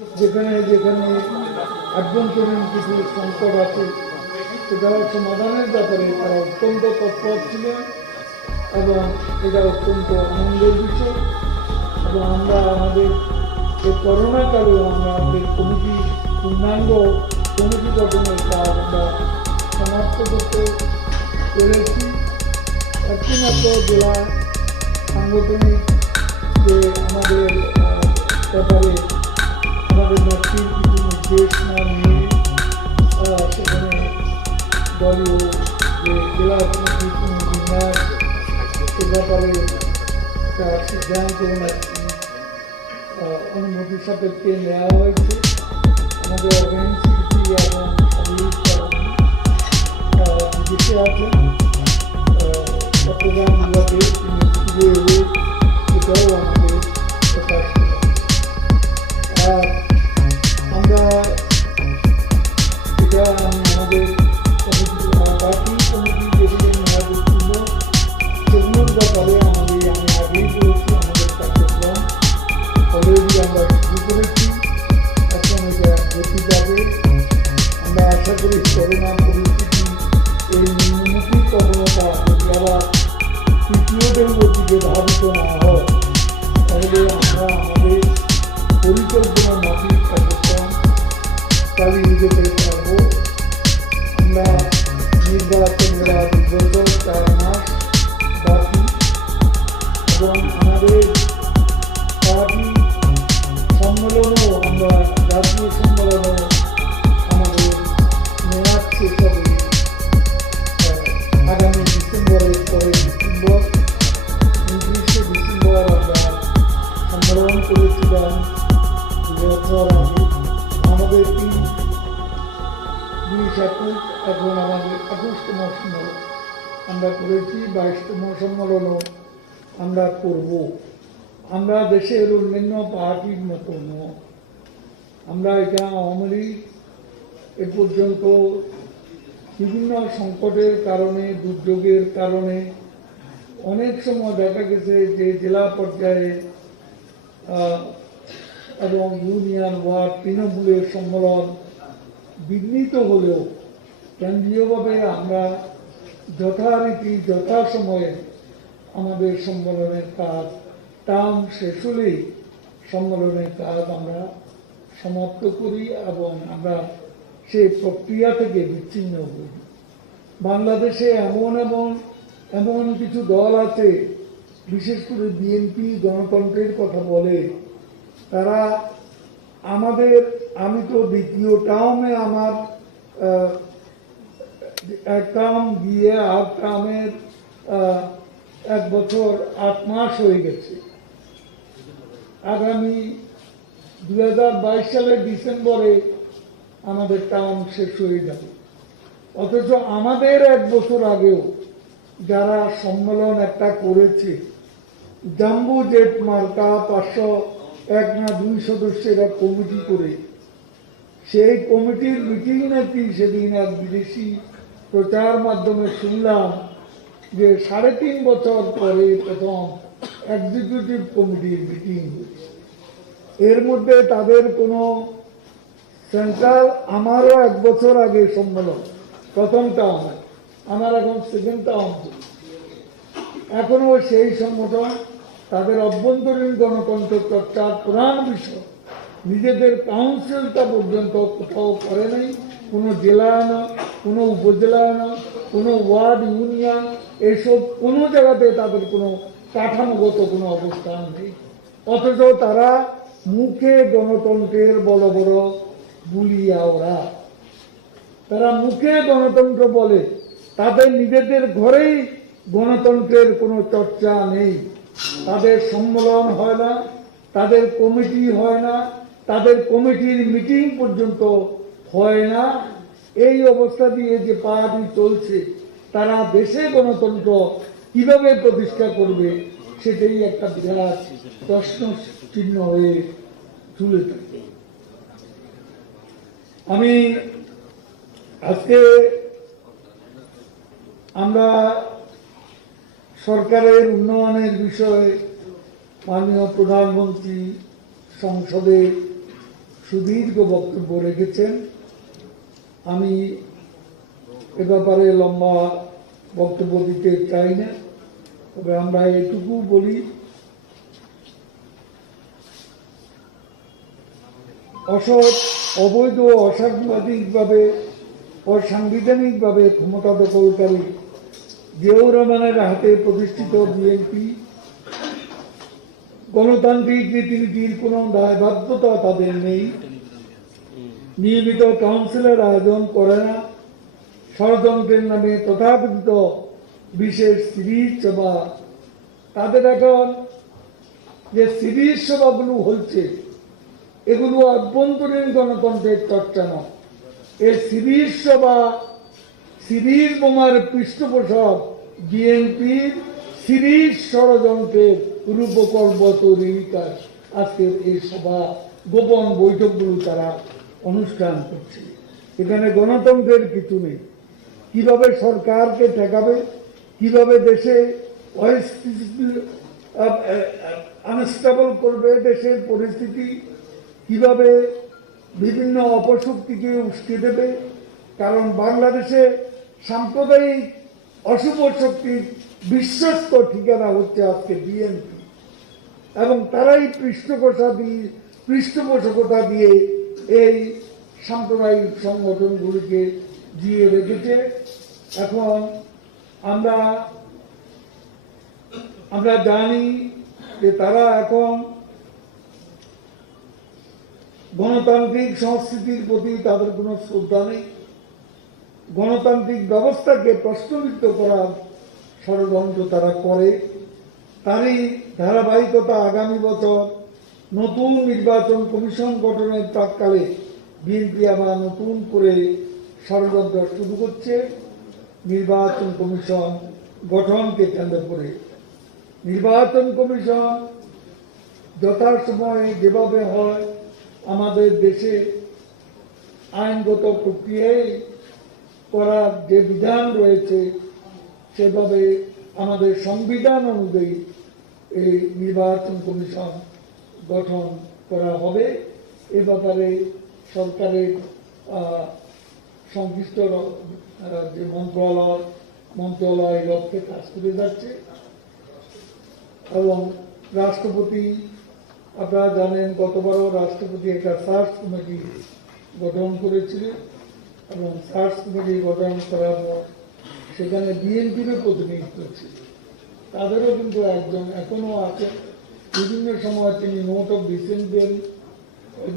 যেখানে যেখানে আভ্যন্তরীণ কিছু সংকট আছে সেটা সমাধানের ব্যাপারে তারা অত্যন্ত তৎপর ছিলেন এবং এটা অত্যন্ত আনন্দের বিষয়। এবং আমরা আমাদের এই করোনাকালেও আমরা আমাদের কমিটি পূর্ণাঙ্গ কমিটি গঠনের কাজ আমরা সমাপ্ত করতে পেরেছি। একটিমাত্র জেলা সাংগঠনিক যে আমাদের ব্যাপারে আমাদের নেত্রীর কিছু নির্দেশ না নিয়ে সেখানে দলীয় যে জেলা কমিটির কোনো বিন্যাস সে ব্যাপারে একটা সিদ্ধান্ত অনুমতি সাপেক্ষে নেওয়া হয়েছে। আমাদের অর্গানাইজেশন এবং বিদেশে আছেন চট্টগ্রাম বিভাগে তিনি ফিরে এলে সেটাও আমাদের প্রকাশ করা। আর আমরা এটা আমাদের কমিটি পার্টি কমিটি যেগুলো নেওয়া ছিল সেগুলোর ব্যাপারে আমি আগেই বলেছি আমাদের কার্যক্রম অলরেডি আমরা শুরু করেছি। এখন এটা গতি যাবে। আমরা আশা করি করোনা পরিস্থিতি এই নিম্নমুখী প্রবণতা যদি আবার তৃতীয় ঢেউয়ের দিকে ধাবিত না হয় তাহলে আমরা আমাদের পরিকল্পনা মাফিক কার্যক্রম চালিয়ে যেতে পারবো। আমরা নির্বাচনের আর বিগত 4 মাস বাকি এবং আমাদের পার্টি সম্মেলনও আমরা জাতীয় সম্মেলনও আমাদের মেয়াদ শেষ হবে আগামী ডিসেম্বরের পরে ডিসেম্বর 29শে ডিসেম্বর আমরা সম্মেলন করেছিলাম 2 বছর আগে। আমাদের 2021 এখন আমাদের 21তম সম্মেলন আমরা করেছি। 22তম সম্মেলনও আমরা করব। আমরা দেশের অন্যান্য পার্টির মতো নয়। আমরা এটা আওয়ামী লীগ এ পর্যন্ত বিভিন্ন সংকটের কারণে দুর্যোগের কারণে অনেক সময় দেখা গেছে যে জেলা পর্যায়ে এবং ইউনিয়ন ওয়ার্ড তৃণমূলের সম্মেলন বিঘ্নিত হলেও কেন্দ্রীয়ভাবে আমরা যথারীতি যথাসময়ে আমাদের সম্মেলনের কাজ টার্ম শেষ হলেই সম্মেলনের কাজ আমরা সমাপ্ত করি এবং আমরা সেই প্রক্রিয়া থেকে বিচ্ছিন্ন হই। বাংলাদেশে এমন কিছু দল আছে, বিশেষ করে বিএনপি গণতন্ত্রের কথা বলে। তারা আমি তো দ্বিতীয় টার্মে আমার এক টার্ম গিয়ে আর টার্মের 1 বছর 8 মাস হয়ে গেছে। আগামী 2022 সালের ডিসেম্বরে আমাদের টার্ম শেষ হয়ে যাবে। অথচ আমাদের 1 বছর আগেও যারা সম্মেলন একটা করেছে জাম্বু জেট মার্কা 501 না 2 সদস্যের এক কমিটি করে, সেই কমিটির মিটিং নাকি সেদিন এক বিদেশি প্রচার মাধ্যমে শুনলাম যে 3.5 বছর পরে প্রথম এক্সিকিউটিভ কমিটির মিটিং হয়েছে। এর মধ্যে তাদের কোনো সেন্ট্রাল, আমারও 1 বছর আগে সম্মেলন প্রথম টার্ম, আমার এখন সেকেন্ড টার্ম। এখনো সেই সংগঠন তাদের অভ্যন্তরীণ গণতন্ত্র চর্চার প্রধান বিষয় নিজেদের কাউন্সিলটা পর্যন্ত কোথাও করে নাই। কোনো জেলায় না, কোনো উপজেলায় না, কোনো ওয়ার্ড ইউনিয়ন, এইসব কোনো জায়গাতে তাদের কোনো কাঠামোগত কোনো অবস্থান নেই। অথচ তারা মুখে গণতন্ত্রের বড় বড় বুলিয়া ওরা, তারা মুখে গণতন্ত্র বলে, তাদের নিজেদের ঘরেই গণতন্ত্রের কোনো চর্চা নেই। তাদের সম্মেলন হয় না, তাদের কমিটি হয় না, তাদের কমিটির মিটিং পর্যন্ত হয় না। এই অবস্থা দিয়ে যে পার্টি চলছে, তারা দেশে গণতন্ত্র কিভাবে প্রতিষ্ঠা করবে সেটাই একটা বিরাট প্রশ্ন চিহ্ন হয়ে তুলে থাকে। আমি আজকে আমরা সরকারের উন্নয়নের বিষয়ে মাননীয় প্রধানমন্ত্রী সংসদে সুদীর্ঘ বক্তব্য রেখেছেন। আমি এ ব্যাপারে লম্বা বক্তব্য দিতে চাই না, তবে আমরা এটুকু বলি, অসৎ, অবৈধ, অসাংবিধানিকভাবে, অসাংবিধানিকভাবে ক্ষমতা দখলকারী জিয়াউর রহমানের হাতে প্রতিষ্ঠিত বিএনপি গণতান্ত্রিক রীতিনীতির কোন দায়বদ্ধতা তাদের নেই, নিয়মিত কাউন্সিলের আয়োজন করে না, ষড়যন্ত্রের নামে তথাকথিত বিশেষ সিরিজ সভা, তাদের এখন যে সিরিজ সভাগুলো হচ্ছে এগুলো অভ্যন্তরীণ গণতন্ত্রের চর্চা নয়। এই সিরিজ সভা, সিরিজ বোমার পৃষ্ঠপোষক বিএনপির সিরিজ ষড়যন্ত্রের রূপকল্প তৈরির কাজ। আজকের এই সভা, গোপন বৈঠকগুলো তারা অনুষ্ঠান করছে। এখানে গণতন্ত্রের কিছু নেই। কিভাবে সরকারকে ঠেকাবে, কিভাবে দেশে আনস্টেবল করবে দেশের পরিস্থিতি, কিভাবে বিভিন্ন অপশক্তিকে উস্কে দেবে। কারণ বাংলাদেশে সাম্প্রদায়িক অশুভ শক্তির বিশ্বস্ত ঠিকানা হচ্ছে আজকে বিএনপি, এবং তারাই পৃষ্ঠপোষকতা দিয়ে এই সাম্প্রদায়িক সংগঠনগুলিকে জিয়ে রেখেছে। এখন আমরা জানি যে তারা এখন গণতান্ত্রিক সংস্কৃতির প্রতি তাদের কোনো শ্রদ্ধা নেই। গণতান্ত্রিক ব্যবস্থাকে প্রশ্নবিদ্ধ করার ষড়যন্ত্র তারা করে। তারই ধারাবাহিকতা আগামী বছর নতুন নির্বাচন কমিশন গঠনের প্রাক্কালে বিএনপি আবার নতুন করে ষড়যন্ত্র শুরু করছে নির্বাচন কমিশন গঠনকে কেন্দ্র করে। নির্বাচন কমিশন যথাসময়ে যেভাবে হয়, আমাদের দেশে আইনগত প্রক্রিয়ায় করার যে বিধান রয়েছে সেভাবে আমাদের সংবিধান অনুযায়ী এই নির্বাচন কমিশন গঠন করা হবে। এ ব্যাপারে সরকারের সংশ্লিষ্ট যে মন্ত্রণালয় লক্ষ্যে কাজ করে যাচ্ছে। এবং রাষ্ট্রপতি, আপনারা জানেন গতবারও রাষ্ট্রপতি একটা সার্চ কমিটি গঠন করেছিলেন, এবং সার্চ কমিটি গঠন করার পর সেখানে বিএনপিরও প্রতিনিধিত্ব ছিল। তাদেরও কিন্তু একজন এখনো আছে। বিভিন্ন সময় তিনি নোট অফ ডিসেন্ট দেন,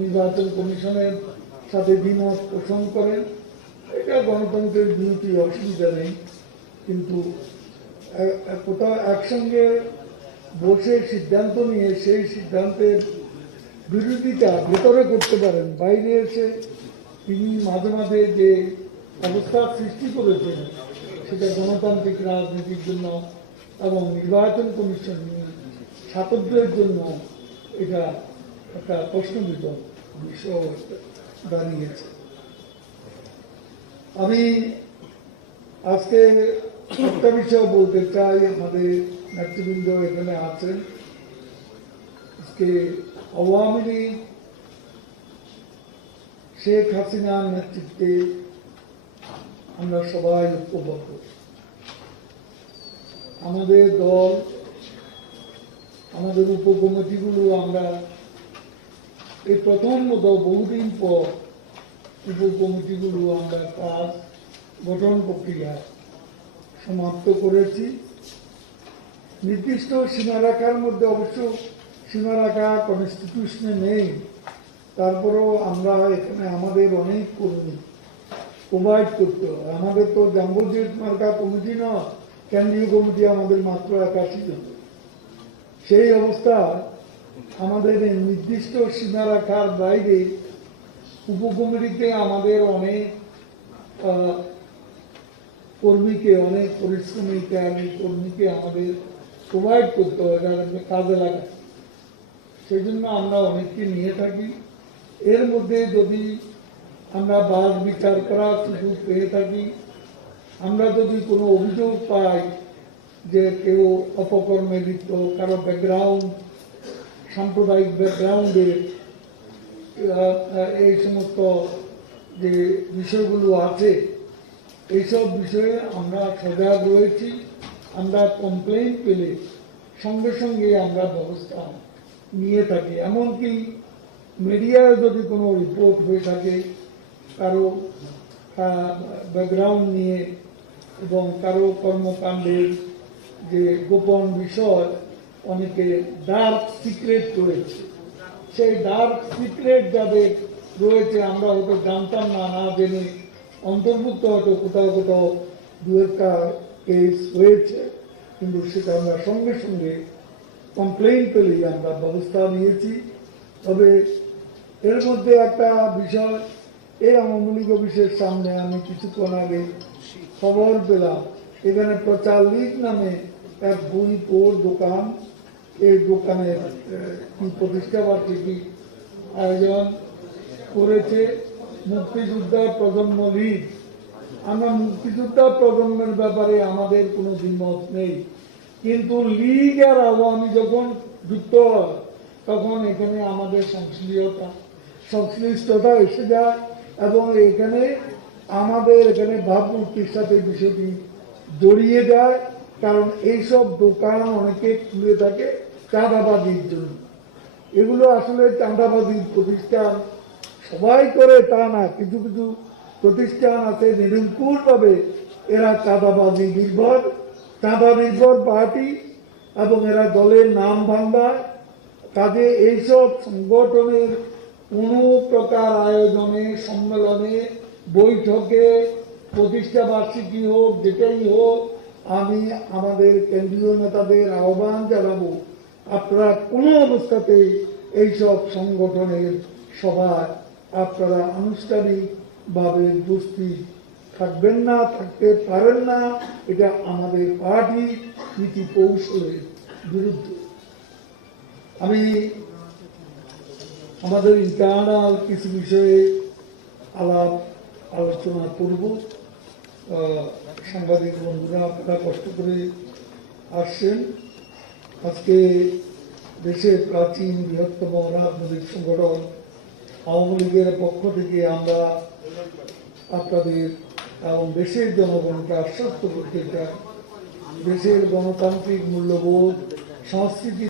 নির্বাচন কমিশনের সাথে দ্বিমত পোষণ করেন। এটা গণতন্ত্রের বিরতি, অসুবিধা নেই। কিন্তু কোথাও একসঙ্গে বসে সিদ্ধান্ত নিয়ে সেই সিদ্ধান্তের বিরোধিতা ভেতরে করতে পারেন, বাইরে এসে তিনি মাঝে মাঝে যে অবস্থার সৃষ্টি করেছেন সেটা গণতান্ত্রিক রাজনীতির জন্য এবং নির্বাচন কমিশন স্বাতন্ত্র্যের জন্য এটা একটা প্রশ্নবিদ্ধ বিষয় দাঁড়িয়েছে। আমি আজকে একটা বিষয় বলতে চাই। আমাদের নেতৃবৃন্দ এখানে আছেন। আজকে আওয়ামী লীগ শেখ হাসিনার নেতৃত্বে আমরা সবাই ঐক্যবদ্ধ। আমাদের দল, আমাদের উপকমিটিগুলো আমরা এই প্রথম মতো বহুদিন পর উপকমিটিগুলো আমরা কাজ গঠন প্রক্রিয়া সমাপ্ত করেছি। নির্দিষ্ট সীমারেখার মধ্যে অবশ্য সীমারেখা কনস্টিটিউশনে নেই, তারপরেও আমরা এখানে আমাদের অনেক কর্মী প্রোভাইড করতে হয়। আমাদের তো জাম্বোজেট মার্কা কমিটি নয়, কেন্দ্রীয় কমিটি আমাদের মাত্র 81 জন। সেই অবস্থা আমাদের এই নির্দিষ্ট সীমারেখার বাইরে উপকমিটিতে আমাদের অনেক কর্মীকে, অনেক পরিশ্রমী ত্যাগী কর্মীকে আমাদের প্রোভাইড করতে হয়, যারা কাজে লাগায়। সেই জন্য আমরা অনেককে নিয়ে থাকি। এর মধ্যে যদি আমরা বাদ বিচার করার সুযোগ পেয়ে থাকি, আমরা যদি কোনো অভিযোগ পাই যে কেউ অপকর্মে লিপ্ত, কারো ব্যাকগ্রাউন্ড সাম্প্রদায়িক ব্যাকগ্রাউন্ডে এই সমস্ত যে বিষয়গুলো আছে এইসব বিষয়ে আমরা সজাগ রয়েছি। আমরা কমপ্লেইন পেলে সঙ্গে সঙ্গে আমরা ব্যবস্থা নিয়ে থাকি। এমনকি মিডিয়ায় যদি কোনো রিপোর্ট হয়ে থাকে কারো ব্যাকগ্রাউন্ড নিয়ে এবং কারো কর্মকাণ্ডের যে গোপন বিষয়, অনেকে ডার্ক সিক্রেট রয়েছে, সেই ডার্ক সিক্রেট যাদের রয়েছে আমরা হয়তো জানতাম না, না জেনে অন্তর্ভুক্ত হয়তো কোথাও কোথাও দু একটা কেস হয়েছে, কিন্তু সেটা আমরা সঙ্গে সঙ্গে কমপ্লেইন পেলেই আমরা ব্যবস্থা নিয়েছি। তবে এর মধ্যে একটা বিষয়, এই আওয়ামী লীগ অফিসের সামনে আমি কিছুক্ষণ আগে খবর পেলাম, এখানে প্রচার লীগ নামে এক বই পোর দোকান, এই দোকানের কি প্রতিষ্ঠা বার্ষিকী আয়োজন করেছে মুক্তিযোদ্ধা প্রজন্ম লীগ। আমরা মুক্তিযোদ্ধা প্রজন্মের ব্যাপারে আমাদের কোনো দ্বিমত নেই, কিন্তু লীগ আর আওয়ামী যখন যুক্ত হয় তখন এখানে আমাদের সংশ্লিষ্টতা এসে যায় এবং এখানে আমাদের এখানে ভাবমূর্তির সাথে বিষয়টি জড়িয়ে যায়। কারণ এইসব দোকান অনেকে খুলে থাকে চাঁদাবাজির জন্য। এগুলো আসলে চাঁদাবাজির প্রতিষ্ঠান সবাই করে তা না, কিছু কিছু প্রতিষ্ঠান আছে নিরঙ্কুশভাবে এরা চাঁদাবাজি নির্ভর, চাঁদা নির্ভর পার্টি এবং এরা দলের নাম ভাঙায়। কাজে এইসব সংগঠনের কোনো প্রকার আয়োজনে, সম্মেলনে, বৈঠকে, প্রতিষ্ঠা বার্ষিকী হোক, যেটাই হোক, আমি আমাদের কেন্দ্রীয় নেতাদের আহ্বান জানাবো, আপনারা কোনো অবস্থাতেই এইসব সংগঠনের সভায় আপনারা আনুষ্ঠানিকভাবে উপস্থিত থাকবেন না, থাকতে পারেন না। এটা আমাদের পার্টি নীতি কৌশলের বিরুদ্ধে। আমি আমাদের ইন্টারনাল কিছু বিষয়ে আলোচনা করব। সাংবাদিক বন্ধুরা আপনারা কষ্ট করে আসছেন। আজকে দেশের প্রাচীন বৃহত্তম রাজনৈতিক সংগঠন আওয়ামী লীগের পক্ষ থেকে আমরা আপনাদের এবং দেশের জনগণকে আশ্বস্ত করতে চাই, দেশের গণতান্ত্রিক মূল্যবোধ, সংস্কৃতি